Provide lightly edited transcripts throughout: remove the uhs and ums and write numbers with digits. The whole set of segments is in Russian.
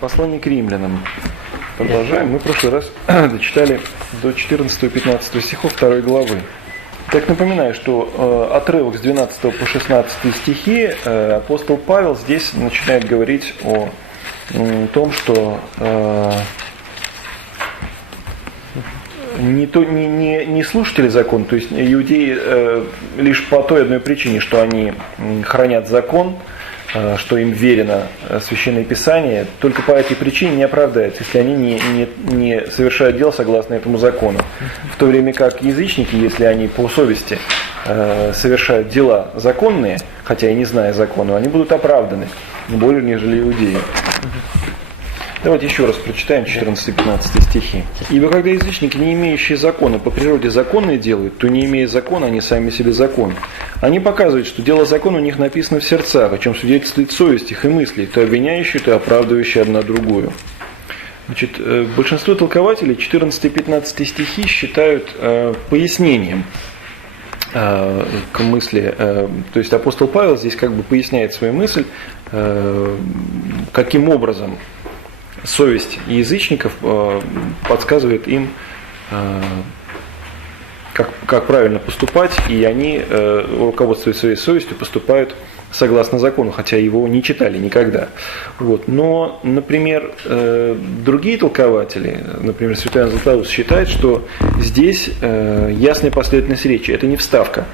Послание к римлянам. Продолжаем. Мы в прошлый раз дочитали до 14-15 стихов 2 главы. Так напоминаю, что отрывок с 12 по 16 стихи апостол Павел здесь начинает говорить о том, что не слушатели закона, то есть иудеи лишь по той одной причине, что они хранят закон, что им верено Священное Писание, только по этой причине не оправдаются, если они не совершают дел согласно этому закону. В то время как язычники, если они по совести совершают дела законные, хотя и не зная закона, они будут оправданы более нежели иудеи. Давайте еще раз прочитаем 14-15 стихи. «Ибо когда язычники, не имеющие закона, по природе законные делают, то не имея закона, они сами себе закон. Они показывают, что дело закона у них написано в сердцах, о чем свидетельствует совесть их и мысли, то обвиняющие, то оправдывающие одна другую». Значит, большинство толкователей 14-15 стихи считают пояснением к мысли. То есть апостол Павел здесь как бы поясняет свою мысль, каким образом совесть язычников подсказывает им, как правильно поступать, и они, руководствуясь своей совестью, поступают согласно закону, хотя его не читали никогда. Вот. Но, например, другие толкователи, например, святой Иоанн Златоуст считает, что здесь ясная последовательность речи, это не вставка.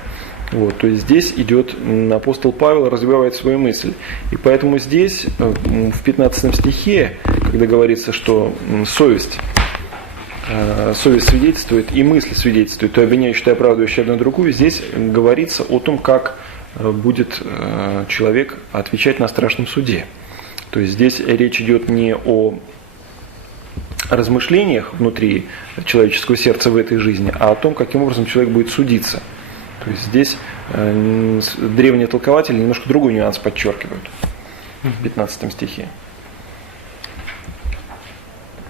Вот, то есть здесь идет апостол Павел, развивает свою мысль. И поэтому здесь, в 15 стихе, когда говорится, что совесть свидетельствует и мысли свидетельствуют, то обвиняющие, то оправдывающие одну другую, здесь говорится о том, как будет человек отвечать на страшном суде. То есть здесь речь идет не о размышлениях внутри человеческого сердца в этой жизни, а о том, каким образом человек будет судиться. То есть здесь древние толкователи немножко другой нюанс подчеркивают в 15 стихе.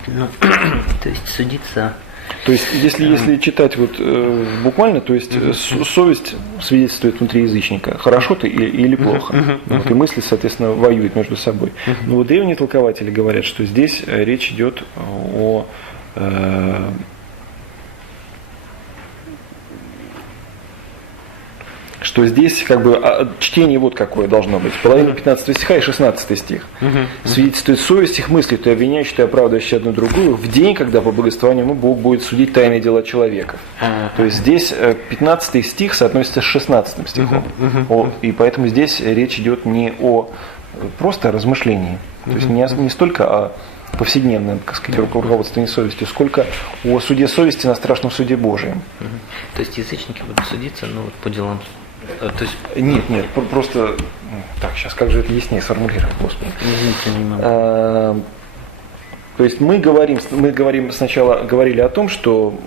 То есть судиться. То есть если читать вот буквально, то есть совесть свидетельствует внутри язычника, хорошо ты или плохо. Вот, и мысли, соответственно, воюют между собой. Но вот древние толкователи говорят, что здесь речь идет о что здесь как бы чтение вот какое должно быть. Половина 15 стиха и 16 стих. Свидетельствует совесть их мыслей, то обвиняющие, то оправдывающие одну другую, в день, когда по благословению ему Бог будет судить тайные дела человека. То есть здесь 15 стих соотносится с 16 стихом. И поэтому здесь речь идет не о просто размышлении, то есть не столько о повседневном, так сказать, руководствовании совестью, сколько о суде совести на страшном суде Божьем. То есть язычники будут судиться, вот по делам. То есть... Нет, просто... Так, сейчас как же это яснее сформулировать, Господи. То есть мы говорим сначала говорили о том, что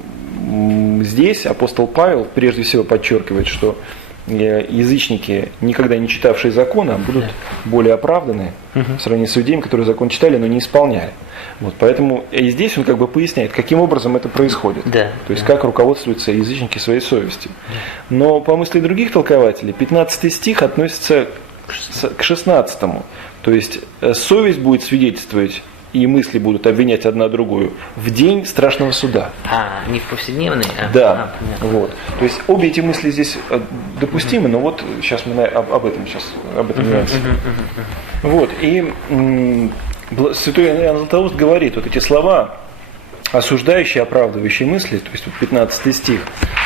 здесь апостол Павел прежде всего подчеркивает, что язычники, никогда не читавшие закона, будут более оправданы в сравнении с иудеями, которые закон читали, но не исполняли. Вот, поэтому и здесь он как бы поясняет, каким образом это происходит. То есть как руководствуются язычники своей совестью. Но по мысли других толкователей 15 стих относится к 16. То есть совесть будет свидетельствовать, и мысли будут обвинять одна другую в день страшного суда. Не в повседневный? Да. Вот. То есть обе эти мысли здесь допустимы, но вот сейчас мы об этом нюансе. Вот. И святой Иоанн Златоуст говорит, вот эти слова, осуждающие, оправдывающие мысли, то есть вот 15 стих,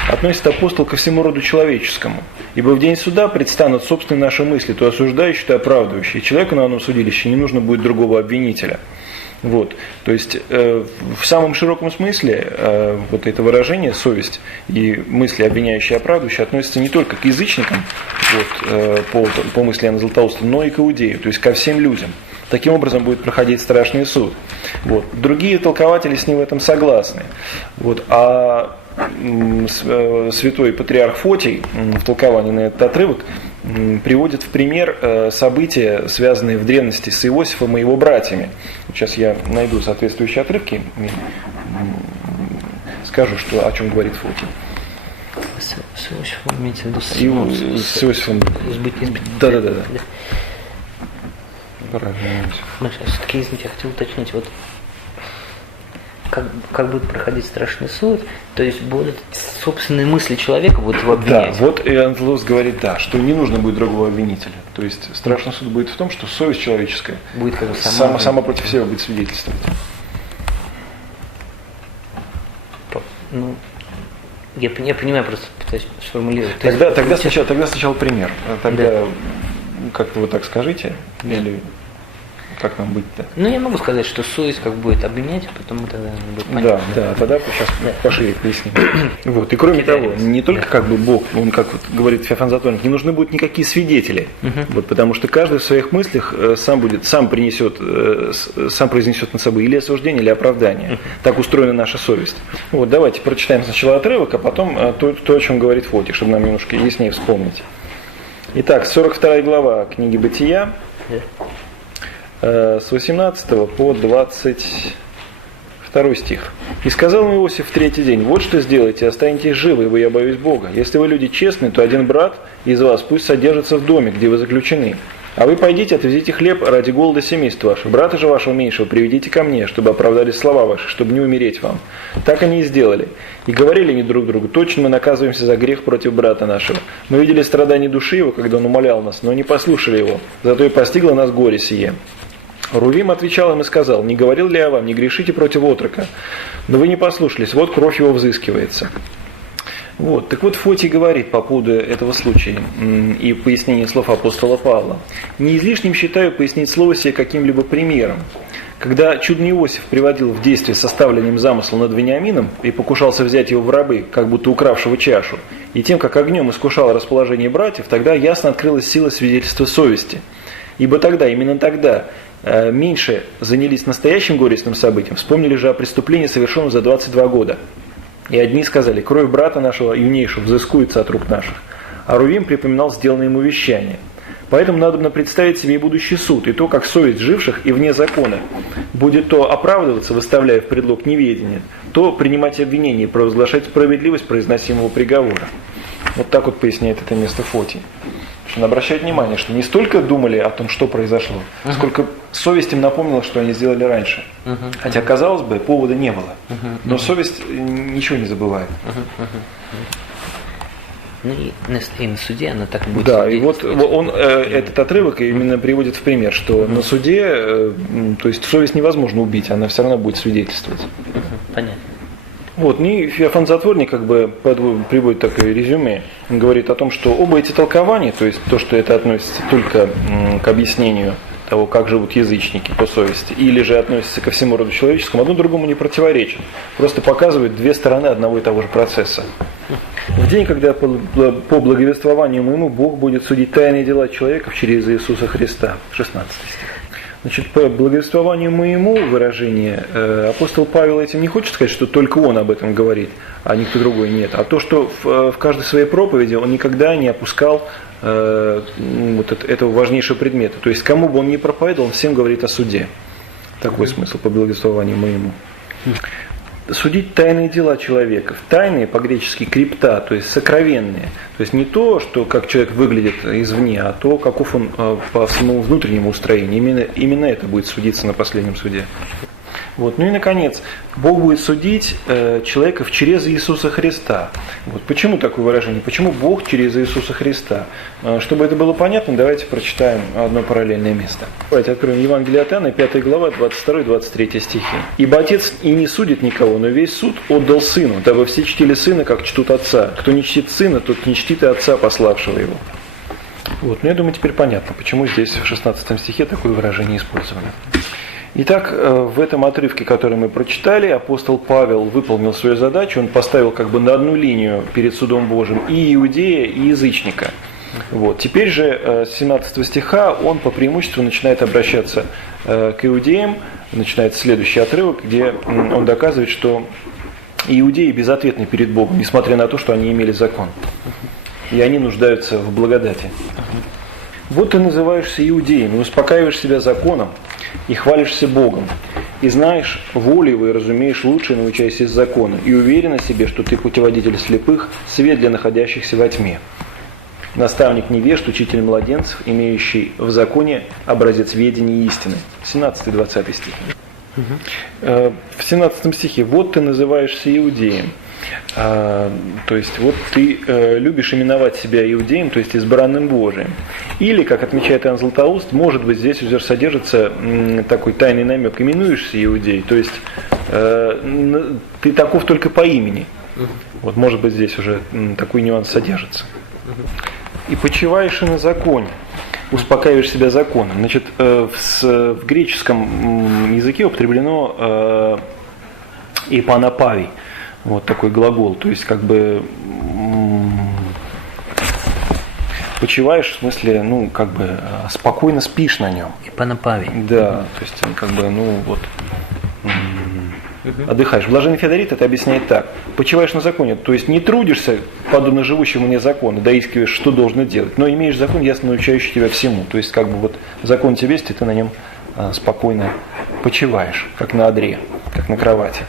относит апостол ко всему роду человеческому. Ибо в день суда предстанут собственные наши мысли, то осуждающие, то оправдывающие. Человеку на одном судилище не нужно будет другого обвинителя. Вот. То есть в самом широком смысле вот это выражение совесть и мысли, обвиняющие и оправдывающие, относятся не только к язычникам, вот, по мысли Иоанна Златоуста, но и к иудею, то есть ко всем людям. Таким образом будет проходить страшный суд. Вот. Другие толкователи с ним в этом согласны. Вот. А святой патриарх Фотий в толковании на этот отрывок приводит в пример события, связанные в древности с Иосифом и его братьями. Сейчас я найду соответствующие отрывки и скажу, о чем говорит Фотий. С Иосифом имеется в виду с Иосифом. Да. Правильно. Все-таки, извините, я хотел уточнить, вот как будет проходить страшный суд, то есть будут собственные мысли человека будут его обвинять. Да, вот Иоанн Златоуст говорит, да, что не нужно будет другого обвинителя. То есть страшный суд будет в том, что совесть человеческая будет как бы сама против себя будет свидетельствовать. Ну, я понимаю, просто пытаюсь сформулировать. Тогда сначала пример. Тогда как-то вы так скажите, или как нам быть-то? Ну, я могу сказать, что совесть как будет обвинять, а потом мы тогда будет понятно. Да, тогда сейчас пошире поясним. Вот. И кроме того, не только как бы Бог, он, как вот говорит Феофан Затворник, не нужны будут никакие свидетели, вот, потому что каждый в своих мыслях сам произнесет над собой или осуждение, или оправдание. Так устроена наша совесть. Вот, давайте прочитаем сначала отрывок, а потом то, о чем говорит Фотий, чтобы нам немножко яснее вспомнить. Итак, 42 глава книги Бытия, с 18 по 22 стих. «И сказал им Иосиф в третий день: вот что сделайте, останетесь живы, ибо я боюсь Бога. Если вы люди честные, то один брат из вас пусть содержится в доме, где вы заключены. А вы пойдите, отвезите хлеб ради голода семейств ваших. Брата же вашего меньшего приведите ко мне, чтобы оправдались слова ваши, чтобы не умереть вам». Так они и сделали. И говорили они друг другу: точно мы наказываемся за грех против брата нашего. Мы видели страдания души его, когда он умолял нас, но не послушали его. Зато и постигло нас горе сие. Рувим отвечал им и сказал: не говорил ли я вам, не грешите против отрока? Но вы не послушались, вот кровь его взыскивается. Вот. Так вот, Фотий говорит по поводу этого случая и пояснения слов апостола Павла: не излишним считаю пояснить слово сие каким-либо примером. Когда чудный Иосиф приводил в действие составлением замысла над Вениамином и покушался взять его в рабы, как будто укравшего чашу, и тем, как огнем искушал расположение братьев, тогда ясно открылась сила свидетельства совести. Ибо тогда, именно тогда, меньше занялись настоящим горестным событием, вспомнили же о преступлении, совершенном за 22 года. И одни сказали: кровь брата нашего юнейшего взыскуется от рук наших. А Рувим припоминал сделанное ему вещание. Поэтому надобно представить себе и будущий суд, и то, как совесть живших и вне закона будет то оправдываться, выставляя в предлог неведения, то принимать обвинение и провозглашать справедливость произносимого приговора. Вот так вот поясняет это место Фотий. Он обращает внимание, что не столько думали о том, что произошло, сколько совесть им напомнила, что они сделали раньше. Хотя, казалось бы, повода не было. Но совесть ничего не забывает. Ну и на суде она так будет. Да, и вот он этот отрывок именно приводит в пример, что на суде, то есть совесть невозможно убить, она все равно будет свидетельствовать. Понятно. Вот, и Феофан Затворник как бы приводит такое резюме. Он говорит о том, что оба эти толкования, то есть то, что это относится только к объяснению того, как живут язычники по совести, или же относится ко всему роду человеческому, одно другому не противоречит. Просто показывают две стороны одного и того же процесса. В день, когда по благовествованию моему Бог будет судить тайные дела человеков через Иисуса Христа. 16 стих. Значит, по благовествованию моему, выражение, апостол Павел этим не хочет сказать, что только он об этом говорит, а никто другой нет. А то, что в каждой своей проповеди он никогда не опускал вот этого важнейшего предмета. То есть, кому бы он ни проповедовал, он всем говорит о суде. Такой смысл по благовествованию моему. Судить тайные дела человека. Тайные по-гречески крипта, то есть сокровенные. То есть не то, что как человек выглядит извне, а то, каков он по своему внутреннему устроению. Именно это будет судиться на последнем суде. Вот. Ну и наконец, Бог будет судить человека через Иисуса Христа. Вот. Почему такое выражение? Почему Бог через Иисуса Христа? Чтобы это было понятно, давайте прочитаем одно параллельное место. Давайте откроем Евангелие от Иоанна, 5 глава, 22-23 стихи. «Ибо Отец и не судит никого, но весь суд отдал Сыну, дабы все чтили Сына, как чтут Отца. Кто не чтит Сына, тот не чтит и Отца, пославшего Его». Вот. Ну я думаю, теперь понятно, почему здесь в 16 стихе такое выражение использовано. Итак, в этом отрывке, который мы прочитали, апостол Павел выполнил свою задачу, он поставил как бы на одну линию перед судом Божьим и иудея, и язычника. Вот. Теперь же с 17 стиха он по преимуществу начинает обращаться к иудеям, начинается следующий отрывок, где он доказывает, что иудеи безответны перед Богом, несмотря на то, что они имели закон. И они нуждаются в благодати. Вот ты называешься иудеем и успокаиваешь себя законом, и хвалишься Богом, и знаешь волю его, и разумеешь лучше, научаясь из закона, и уверен о себе, что ты путеводитель слепых, свет для находящихся во тьме. наставник невежд, учитель младенцев, имеющий в законе образец ведения истины. 17-20 стих. В 17 стихе: «Вот ты называешься иудеем». То есть вот ты любишь именовать себя иудеем, то есть избранным Божиим. Или, как отмечает Иоанн Златоуст, может быть, здесь уже содержится такой тайный намек: именуешься иудей, то есть ты таков только по имени. Вот, может быть, здесь уже такой нюанс содержится. И почиваешь и на законе, успокаиваешь себя законом. Значит, в греческом языке употреблено «ипанапавий». Вот такой глагол, то есть как бы почиваешь, в смысле, ну, как бы спокойно спишь на нем. Ипанапавий. Да, то есть как бы, ну, вот, отдыхаешь. Блаженный Феодорит это объясняет так: почиваешь на законе, то есть не трудишься, подобно живущему вне закона, доискиваешь, что должно делать, но имеешь закон, ясно научающий тебя всему. То есть как бы вот закон тебе есть, и ты на нем спокойно почиваешь, как на одре, как на кровати.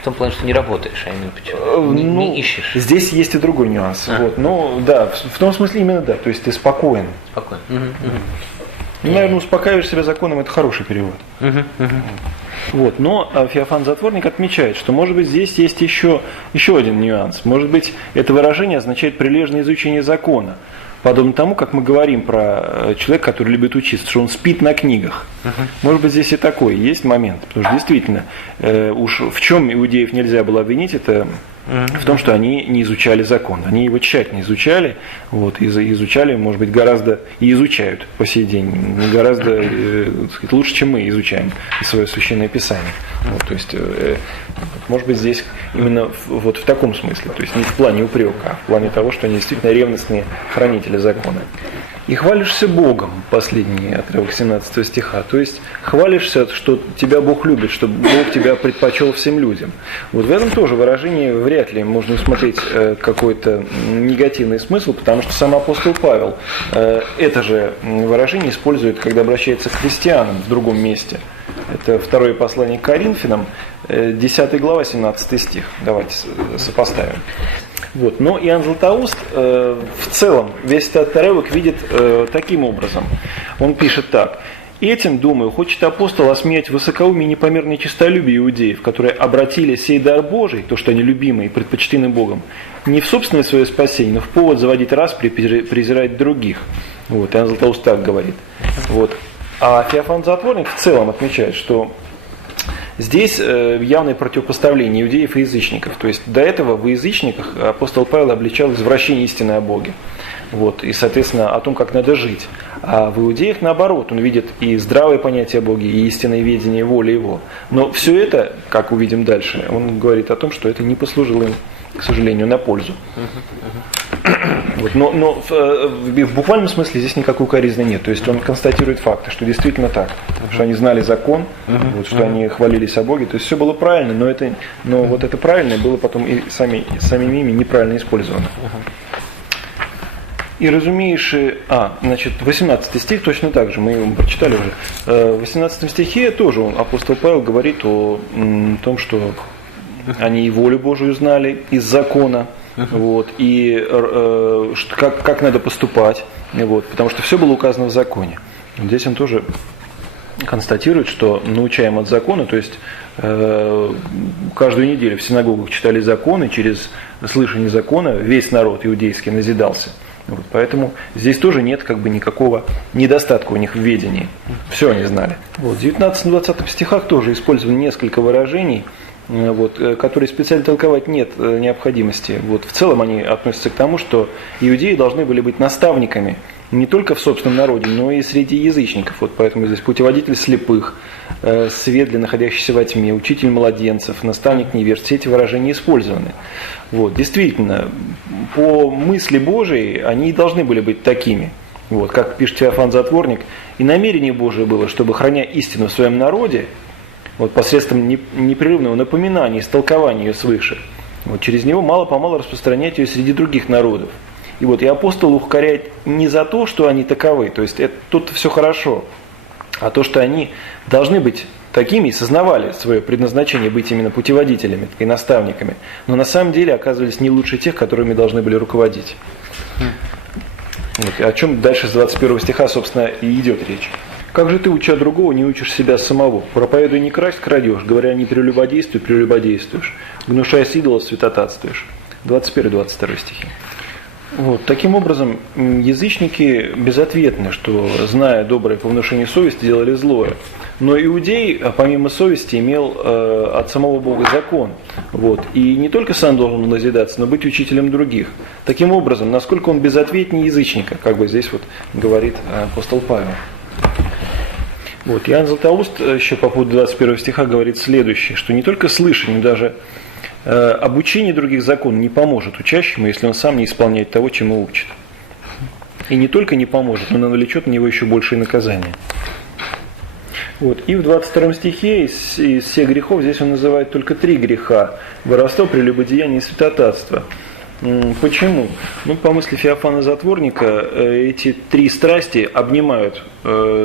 В том плане, что не работаешь, а именно почему? Не ищешь. Здесь есть и другой нюанс. Вот, но да, в том смысле именно да, то есть ты спокоен. Спокойно. Наверное, успокаиваешь себя законом, это хороший перевод. Вот, но Феофан Затворник отмечает, что, может быть, здесь есть еще один нюанс. Может быть, это выражение означает прилежное изучение закона. Подобно тому, как мы говорим про человека, который любит учиться, что он спит на книгах. Может быть, здесь и такой есть момент. Потому что действительно, уж в чем иудеев нельзя было обвинить, это в том, что они не изучали закон. Они его тщательно изучали, вот, и изучали, может быть, гораздо, и изучают по сей день, гораздо сказать, лучше, чем мы изучаем свое священное писание. Вот, то есть, может быть, здесь именно вот в таком смысле, то есть не в плане упрека, а в плане того, что они действительно ревностные хранители закона. И хвалишься Богом, последний отрывок 17 стиха, то есть хвалишься, что тебя Бог любит, что Бог тебя предпочел всем людям. Вот в этом тоже выражении вряд ли можно усмотреть какой-то негативный смысл, потому что сам апостол Павел это же выражение использует, когда обращается к христианам в другом месте. Это второе послание к Коринфянам, 10 глава, 17 стих. Давайте сопоставим. Вот. Но Иоанн Златоуст в целом весь этот отрывок видит таким образом. Он пишет так: «Этим, думаю, хочет апостол осмеять высокоумие и непомерное честолюбие иудеев, которые обратили сей дар Божий, то, что они любимы и предпочтены Богом, не в собственное свое спасение, но в повод заводить распри, презирать других». Вот. Иоанн Златоуст так говорит. Вот. А Феофан Затворник в целом отмечает, что здесь явное противопоставление иудеев и язычников. То есть до этого в язычниках апостол Павел обличал извращение истины о Боге. Вот, и, соответственно, о том, как надо жить. А в иудеях, наоборот, он видит и здравое понятие о Боге, и истинное видение воли Его. Но все это, как увидим дальше, он говорит о том, что это не послужило им, к сожалению, на пользу. Вот, но в буквальном смысле здесь никакой укоризны нет. То есть он констатирует факты, что действительно так, что они знали закон, вот, что они хвалились о Боге. То есть все было правильно, но вот это правильное было потом и самими ими неправильно использовано. И разумеешь, значит, 18 стих точно так же, мы его прочитали уже. В 18 стихе тоже апостол Павел говорит о том, что они и волю Божию знали из закона, вот, и как надо поступать, вот, потому что все было указано в законе. Здесь он тоже констатирует, что научаем от закона, то есть каждую неделю в синагогах читали законы, через слышание закона весь народ иудейский назидался. Вот, поэтому здесь тоже нет как бы никакого недостатка у них в ведении. Все они знали. Вот, в 19-20 стихах тоже использовано несколько выражений, вот, которые специально толковать нет необходимости. Вот, в целом они относятся к тому, что иудеи должны были быть наставниками не только в собственном народе, но и среди язычников. Вот поэтому здесь путеводитель слепых, свет для находящихся во тьме, учитель младенцев, наставник невежд. Все эти выражения использованы. Вот, действительно, по мысли Божией они и должны были быть такими. Вот, как пишет Феофан Затворник, и намерение Божие было, чтобы, храня истину в своем народе, вот, посредством непрерывного напоминания, истолкования ее свыше, вот, через него мало-помалу распространять ее среди других народов. И вот и апостол укоряет не за то, что они таковы, то есть тут все хорошо, а то, что они должны быть такими и сознавали свое предназначение быть именно путеводителями и наставниками, но на самом деле оказывались не лучше тех, которыми должны были руководить. Вот, о чем дальше с 21 стиха, собственно, и идет речь. «Как же ты, уча другого, не учишь себя самого? Проповедуй не красть, крадешь, говоря не прелюбодействуй, прелюбодействуешь, гнушаясь идолов, святотатствуешь». 21-22 стихи. Вот, таким образом, язычники безответны, что, зная доброе по внушению совести, делали злое. Но иудей, помимо совести, имел от самого Бога закон. Вот, и не только сам должен назидаться, но быть учителем других. Таким образом, насколько он безответнее язычника, как бы здесь вот говорит апостол Павел. Вот, Иоанн Златоуст еще по поводу 21 стиха говорит следующее, что не только слышание, но даже обучение других законов не поможет учащему, если он сам не исполняет того, чему учит. И не только не поможет, но навлечет на него еще большее наказание. Вот. И в 22 стихе из всех грехов здесь он называет только 3 греха: воровство, прелюбодеяние и святотатство. Почему? Ну, по мысли Феофана Затворника, эти 3 страсти обнимают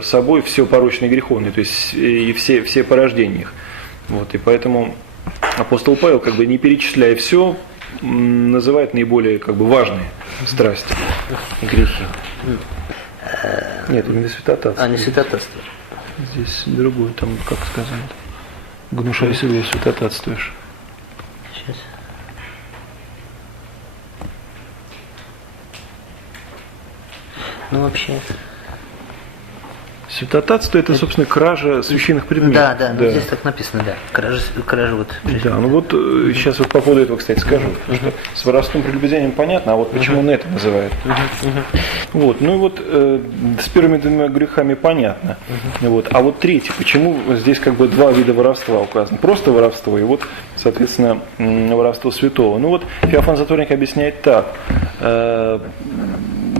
собой все порочные греховные, то есть и все порождения их. Вот. И поэтому апостол Павел, как бы не перечисляя все, называет наиболее как бы важные страсти и грехи. Нет, именно святотатство. Не святотатство. Здесь другое, там как сказано. Гнушай себя, святотатствуешь. Сейчас. Ну вообще. Святотатство — это, собственно, кража священных предметов. Да, ну здесь так написано, да. Кража вот. Да, ну вот сейчас вот по поводу этого, кстати, скажу. Что с воровством, прелюбодеянием понятно, а вот почему он это называет. Вот, ну и вот с первыми 2 грехами понятно. Вот, а вот третий, почему здесь как бы 2 вида воровства указано? Просто воровство и вот, соответственно, воровство святого. Ну вот Феофан Затворник объясняет так.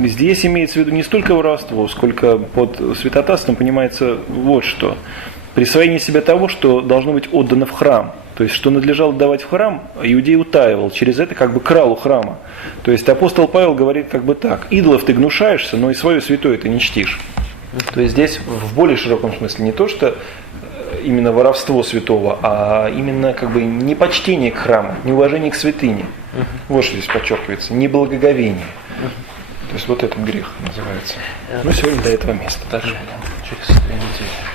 Здесь имеется в виду не столько воровство, сколько под святотатством понимается вот что. Присвоение себе того, что должно быть отдано в храм. То есть, что надлежало давать в храм, иудей утаивал. Через это как бы крал у храма. То есть, апостол Павел говорит как бы так: идолов ты гнушаешься, но и свое святое ты не чтишь. То есть, здесь в более широком смысле не то, что именно воровство святого, а именно как бы непочтение к храму, неуважение к святыне. Вот что здесь подчеркивается, неблагоговение. То есть вот этот грех называется. Ну, сегодня до этого места. Дальше через 2 недели.